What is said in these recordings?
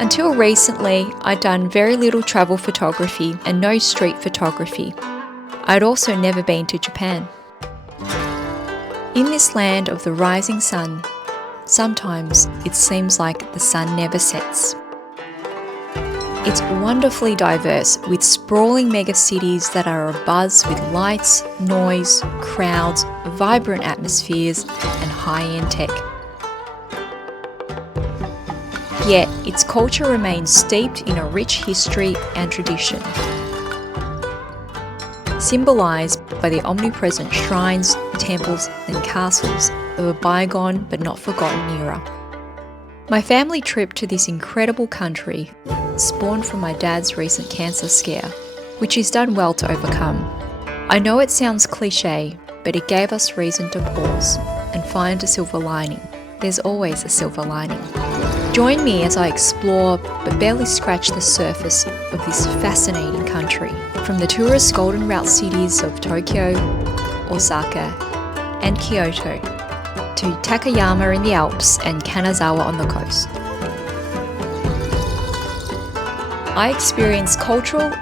Until recently, I'd done very little travel photography and no street photography. I'd also never been to Japan. In this land of the rising sun, sometimes it seems like the sun never sets. It's wonderfully diverse, with sprawling megacities that are abuzz with lights, noise, crowds, vibrant atmospheres, and high-end tech. Yet, its culture remains steeped in a rich history and tradition, symbolised by the omnipresent shrines, temples, and castles of a bygone but not forgotten era. My family trip to this incredible country spawned from my dad's recent cancer scare, which he's done well to overcome. I know it sounds cliche, but it gave us reason to pause and find a silver lining. There's always a silver lining. Join me as I explore but barely scratch the surface of this fascinating country, from the tourist golden route cities of Tokyo, Osaka, and Kyoto, to Takayama in the Alps and Kanazawa on the coast. I experience cultural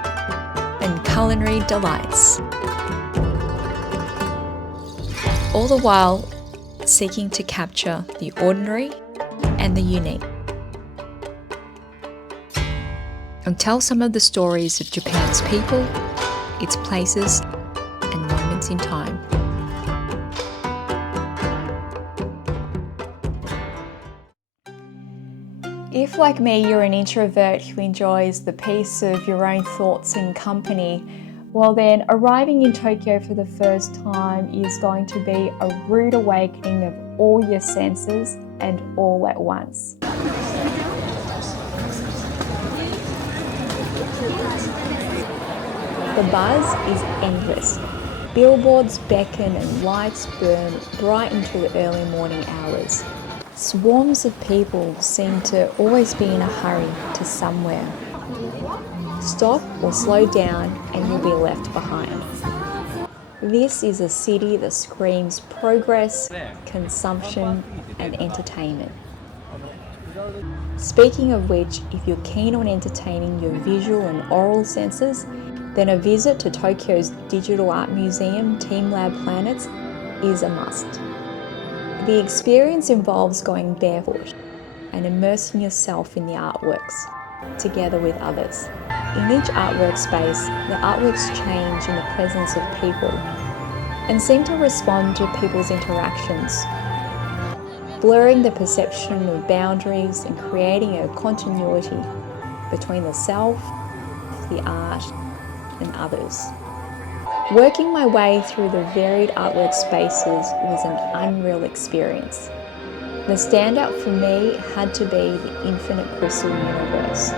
and culinary delights, all the while seeking to capture the ordinary and the unique, and tell some of the stories of Japan's people, its places, and moments in time. If, like me, you're an introvert who enjoys the peace of your own thoughts and company, well then, arriving in Tokyo for the first time is going to be a rude awakening of all your senses and all at once. The buzz is endless. Billboards beckon and lights burn bright into the early morning hours. Swarms of people seem to always be in a hurry to somewhere. Stop or slow down and you'll be left behind. This is a city that screams progress, consumption, and entertainment. Speaking of which, if you're keen on entertaining your visual and oral senses, then a visit to Tokyo's Digital Art Museum, teamLab Planets, is a must. The experience involves going barefoot and immersing yourself in the artworks, together with others. In each artwork space, the artworks change in the presence of people and seem to respond to people's interactions, blurring the perception of boundaries and creating a continuity between the self, the art, and others. Working my way through the varied artwork spaces was an unreal experience. The standout for me had to be the infinite crystal universe.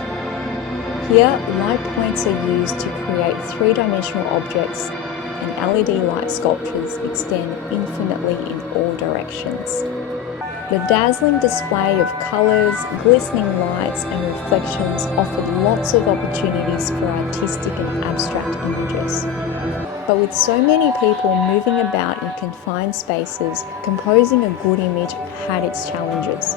Here, light points are used to create three-dimensional objects, and LED light sculptures extend infinitely in all directions. The dazzling display of colours, glistening lights and reflections offered lots of opportunities for artistic and abstract images. But with so many people moving about in confined spaces, composing a good image had its challenges.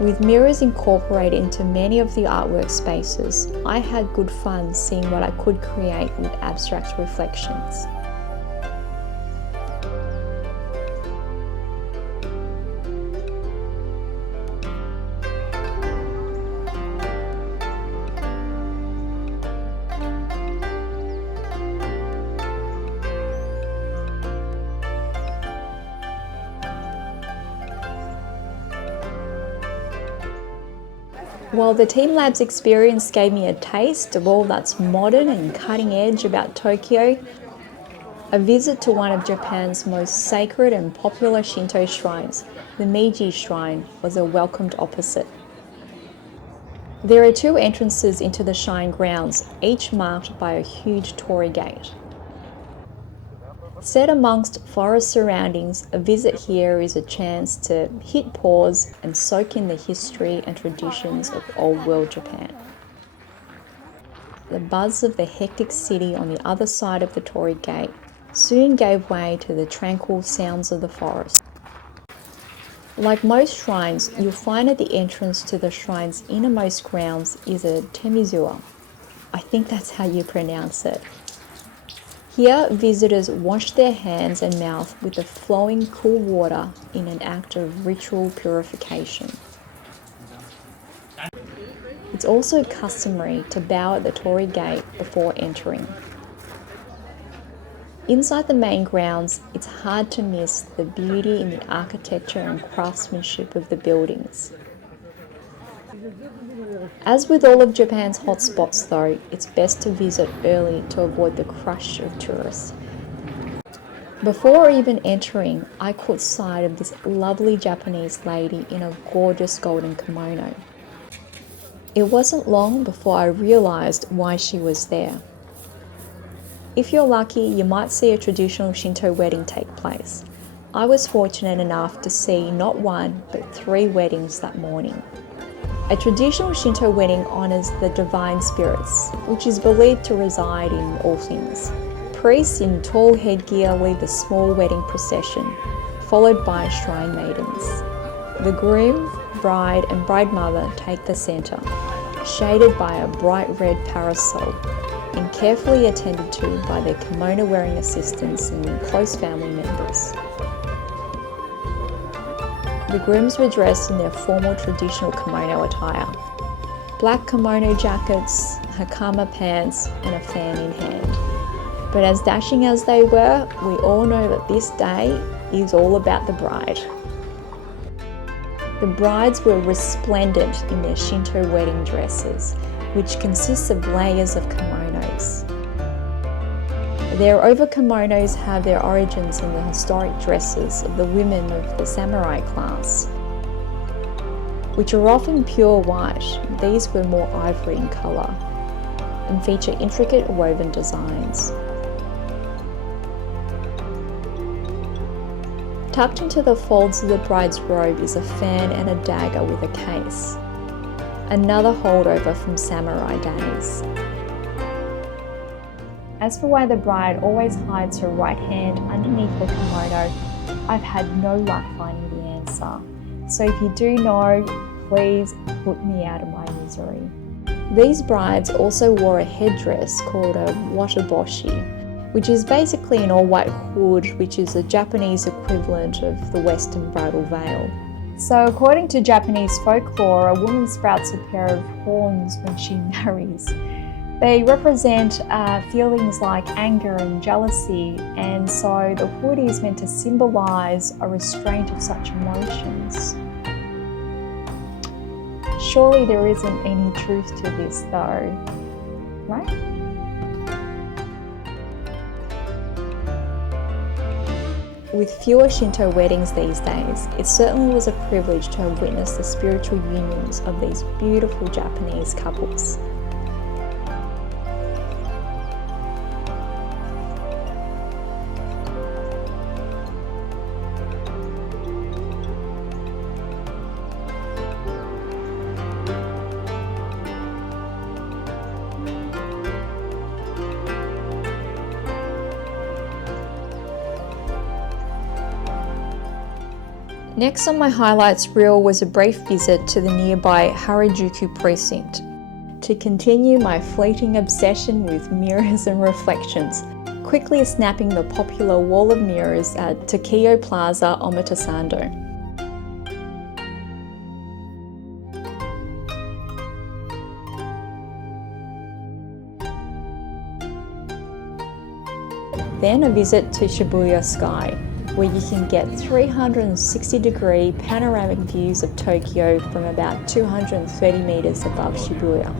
With mirrors incorporated into many of the artwork spaces, I had good fun seeing what I could create with abstract reflections. While the teamLab's experience gave me a taste of all that's modern and cutting edge about Tokyo, a visit to one of Japan's most sacred and popular Shinto shrines, the Meiji Shrine, was a welcomed opposite. There are two entrances into the shrine grounds, each marked by a huge torii gate. Set amongst forest surroundings, a visit here is a chance to hit pause and soak in the history and traditions of old world Japan. The buzz of the hectic city on the other side of the torii gate soon gave way to the tranquil sounds of the forest. Like most shrines, you'll find at the entrance to the shrine's innermost grounds is a temizuwa. I think that's how you pronounce it. Here, visitors wash their hands and mouth with the flowing cool water in an act of ritual purification. It's also customary to bow at the torii gate before entering. Inside the main grounds, it's hard to miss the beauty in the architecture and craftsmanship of the buildings. As with all of Japan's hotspots though, it's best to visit early to avoid the crush of tourists. Before even entering, I caught sight of this lovely Japanese lady in a gorgeous golden kimono. It wasn't long before I realized why she was there. If you're lucky, you might see a traditional Shinto wedding take place. I was fortunate enough to see not one, but 3 weddings that morning. A traditional Shinto wedding honours the divine spirits, which is believed to reside in all things. Priests in tall headgear lead the small wedding procession, followed by shrine maidens. The groom, bride and bride mother take the centre, shaded by a bright red parasol, and carefully attended to by their kimono-wearing assistants and close family members. The grooms were dressed in their formal traditional kimono attire. Black kimono jackets, hakama pants, and a fan in hand. But as dashing as they were, we all know that this day is all about the bride. The brides were resplendent in their Shinto wedding dresses, which consists of layers of kimonos. Their over-kimonos have their origins in the historic dresses of the women of the samurai class, which are often pure white. These were more ivory in colour and feature intricate woven designs. Tucked into the folds of the bride's robe is a fan and a dagger with a case, another holdover from samurai days. As for why the bride always hides her right hand underneath the kimono, I've had no luck finding the answer. So if you do know, please put me out of my misery. These brides also wore a headdress called a wataboshi, which is basically an all-white hood, which is a Japanese equivalent of the Western bridal veil. So according to Japanese folklore, a woman sprouts a pair of horns when she marries. They represent feelings like anger and jealousy, and so the hood is meant to symbolise a restraint of such emotions. Surely there isn't any truth to this though, right? With fewer Shinto weddings these days, it certainly was a privilege to have witnessed the spiritual unions of these beautiful Japanese couples. Next on my highlights reel was a brief visit to the nearby Harajuku precinct to continue my fleeting obsession with mirrors and reflections, quickly snapping the popular wall of mirrors at Tokyo Plaza Omotasando. Then a visit to Shibuya Sky, where you can get 360-degree panoramic views of Tokyo from about 230 meters above Shibuya.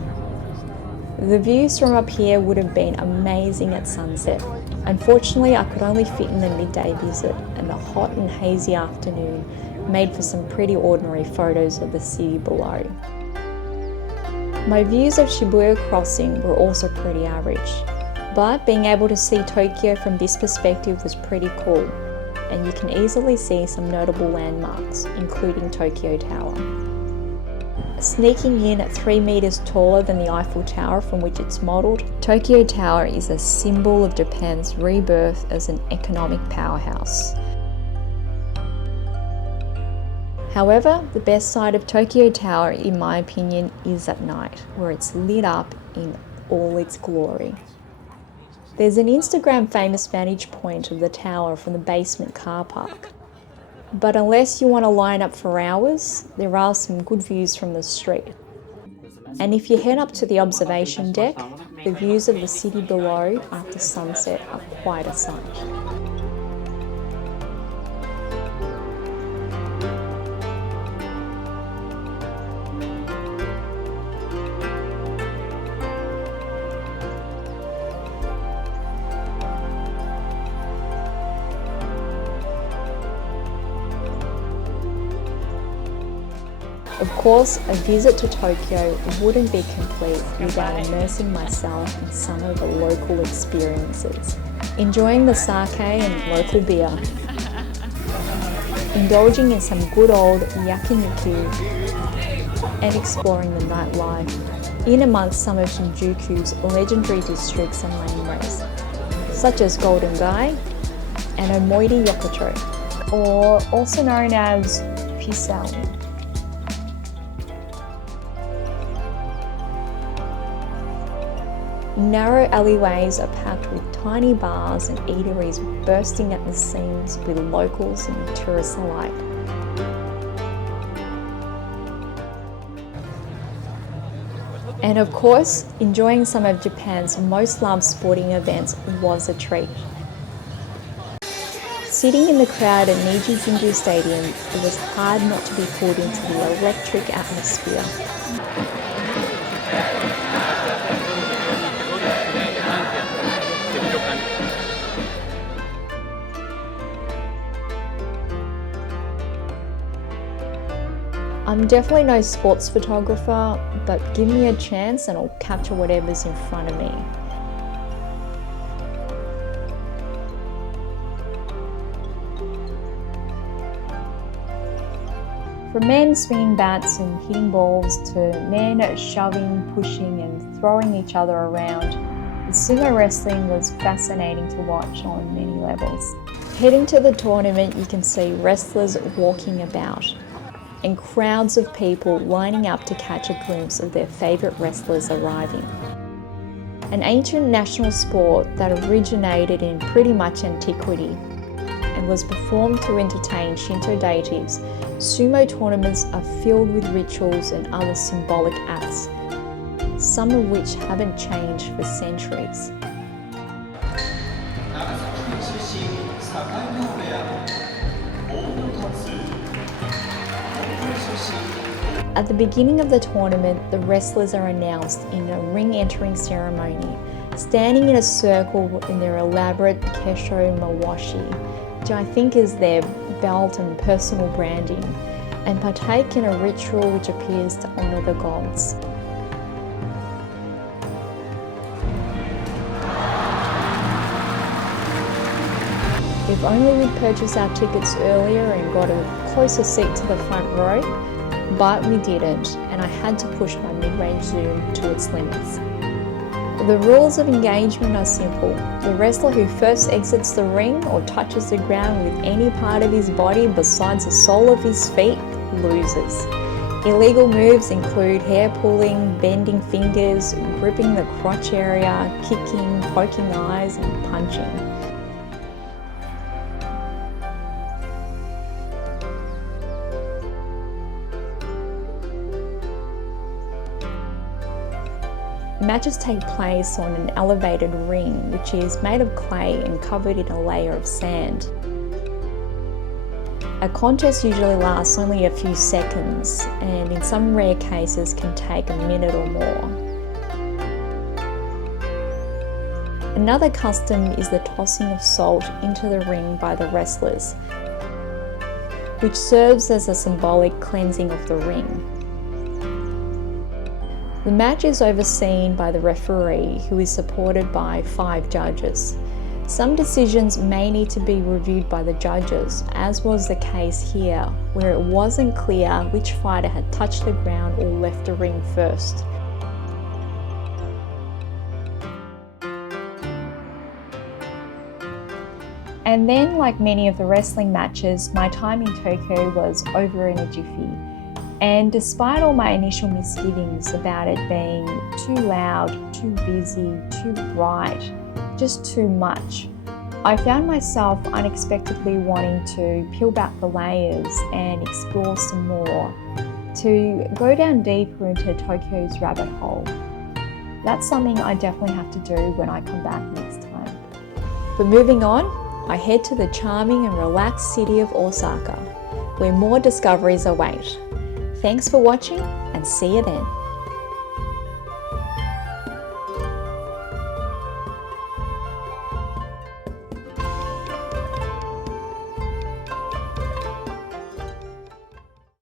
The views from up here would have been amazing at sunset. Unfortunately, I could only fit in the midday visit, and the hot and hazy afternoon made for some pretty ordinary photos of the city below. My views of Shibuya Crossing were also pretty average, but being able to see Tokyo from this perspective was pretty cool, and you can easily see some notable landmarks, including Tokyo Tower. Sneaking in at 3 meters taller than the Eiffel Tower from which it's modelled, Tokyo Tower is a symbol of Japan's rebirth as an economic powerhouse. However, the best side of Tokyo Tower, in my opinion, is at night, where it's lit up in all its glory. There's an Instagram famous vantage point of the tower from the basement car park. But unless you want to line up for hours, there are some good views from the street. And if you head up to the observation deck, the views of the city below after sunset are quite a sight. Of course, a visit to Tokyo wouldn't be complete without immersing myself in some of the local experiences. Enjoying the sake and local beer. Indulging in some good old yakiniku. And exploring the nightlife in amongst some of Shinjuku's legendary districts and laneways, such as Golden Gai and Omoide Yokocho, or also known as Pisau. Narrow alleyways are packed with tiny bars and eateries bursting at the seams with locals and tourists alike. And of course, enjoying some of Japan's most loved sporting events was a treat. Sitting in the crowd at Niji-Jinju Stadium, it was hard not to be pulled into the electric atmosphere. I'm definitely no sports photographer, but give me a chance and I'll capture whatever's in front of me. From men swinging bats and hitting balls to men shoving, pushing and throwing each other around, the sumo wrestling was fascinating to watch on many levels. Heading to the tournament, you can see wrestlers walking about and crowds of people lining up to catch a glimpse of their favourite wrestlers arriving. An ancient national sport that originated in pretty much antiquity and was performed to entertain Shinto deities, sumo tournaments are filled with rituals and other symbolic acts, some of which haven't changed for centuries. At the beginning of the tournament, the wrestlers are announced in a ring entering ceremony, standing in a circle in their elaborate kesho mawashi, which I think is their belt and personal branding, and partake in a ritual which appears to honour the gods. If only we'd purchased our tickets earlier and got a closer seat to the front row, but we didn't, and I had to push my mid-range zoom to its limits. The rules of engagement are simple. The wrestler who first exits the ring or touches the ground with any part of his body besides the sole of his feet loses. Illegal moves include hair pulling, bending fingers, gripping the crotch area, kicking, poking eyes, and punching. Matches take place on an elevated ring, which is made of clay and covered in a layer of sand. A contest usually lasts only a few seconds, and in some rare cases can take a minute or more. Another custom is the tossing of salt into the ring by the wrestlers, which serves as a symbolic cleansing of the ring. The match is overseen by the referee, who is supported by 5 judges. Some decisions may need to be reviewed by the judges, as was the case here, where it wasn't clear which fighter had touched the ground or left the ring first. And then, like many of the wrestling matches, my time in Tokyo was over in a jiffy. And despite all my initial misgivings about it being too loud, too busy, too bright, just too much, I found myself unexpectedly wanting to peel back the layers and explore some more, to go down deeper into Tokyo's rabbit hole. That's something I definitely have to do when I come back next time. But moving on, I head to the charming and relaxed city of Osaka, where more discoveries await. Thanks for watching, and see you then.